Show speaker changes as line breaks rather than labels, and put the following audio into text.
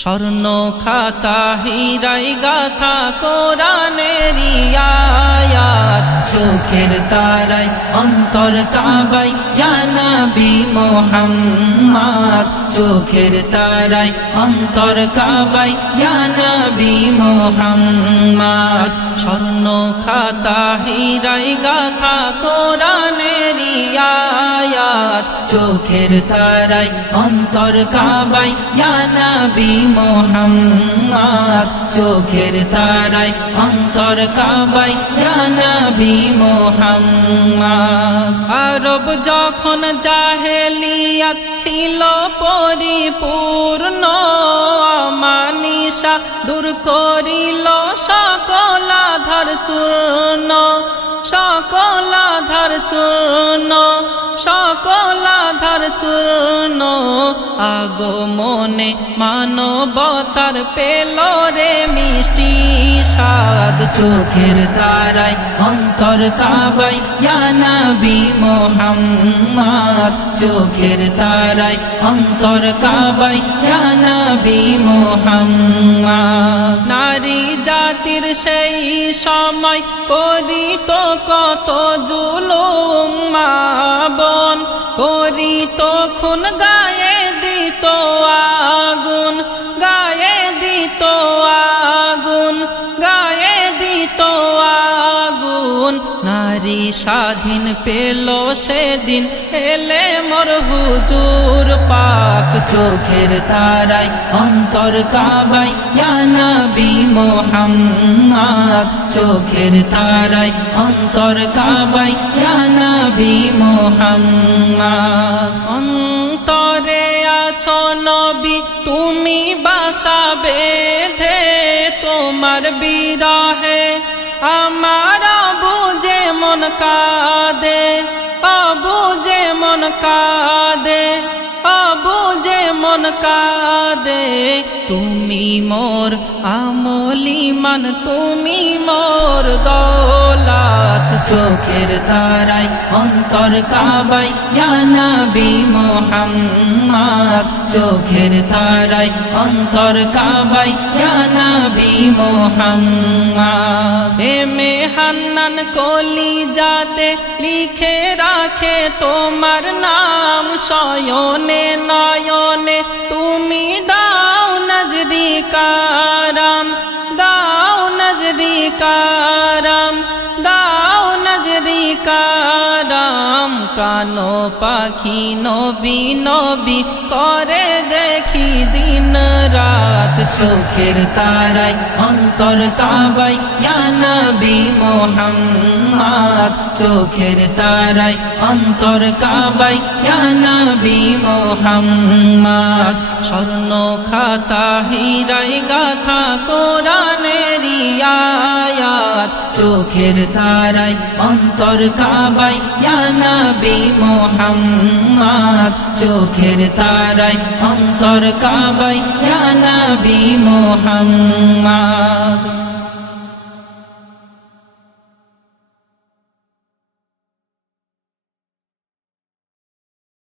স্বর্ণ খাতা হীরাই গাথা কোরআনের চোখের তারাই অন্তর কাবাই নবী মোহাম্মদ। চোখের তারাই অন্তর কাবাই নবী মোহাম্মদ। স্বর্ণ খাতা হীরাই গাথা কোরআনের আয়াত চোখের তারাই অন্তর কাবাই নবী মোহাম্মদ। চোখের তারাই অন্তর কাবাই নবী মোহাম্মদ। আরব যখন জাহেলিয়াত ছিল, পরিপূর্ণ মানিসা দূর করিল, সকল আধার চূর্ণ, সকল আধার চূর্ণ, সকল আধার চূর্ণ। আগমনে মানবতার পেল রে মিষ্টি স্বাদ। চোখের তারাই অন্তর কাবাই নবী মোহাম্মদ। চোখের তারাই অন্তর কাবাই নবী মোহাম্মদ। নারী জাতির সেই সময় করিত কত জুলুম আগুন নারী স্বাধীন পেল সেদিন, এলে মোর হুজুর পাক চোখের তারাই অন্তর কাবাই নবী মোহাম্মদ চোখের তারাই অন্তর কাবাই নবী মোহাম্মদ। অন্তরে আছো নবী, তুমি বাসা বেঁধে তোমার বিরহে আমার মন কাদে বুঝে মন কাদে বুঝে মন কাদে। তুমি মোর আমলিমান তুমি মোর দৌলাত। চোখের তারাই অন্তর কাবাই নবী মোহাম্মদ। চোখের তারাই অন্তর কাবাই নবী মোহাম্মদ। হান্নান কলি যাতে লিখে রাখে তোমার নাম শয়নে নয়নে। তুমি দাও নজরি কারাম দাও নজরি কারাম দাও নজরি কারাম প্রাণ পাখি নবী নবী করে দেখি রাত চোখের তারাই অন্তর কাবাই নবী মোহাম্মদ। চোখের তারাই অন্তর কাবাই নবী মোহাম্মদ। স্বর্ণ খাতা হিরাই গাথা কোরআনের আয়াত চোখের তারাই অন্তর কাবাই নবী মোহাম্মদ। চোখের তারাই অন্তর কাবাই নবী মোহাম্মদ।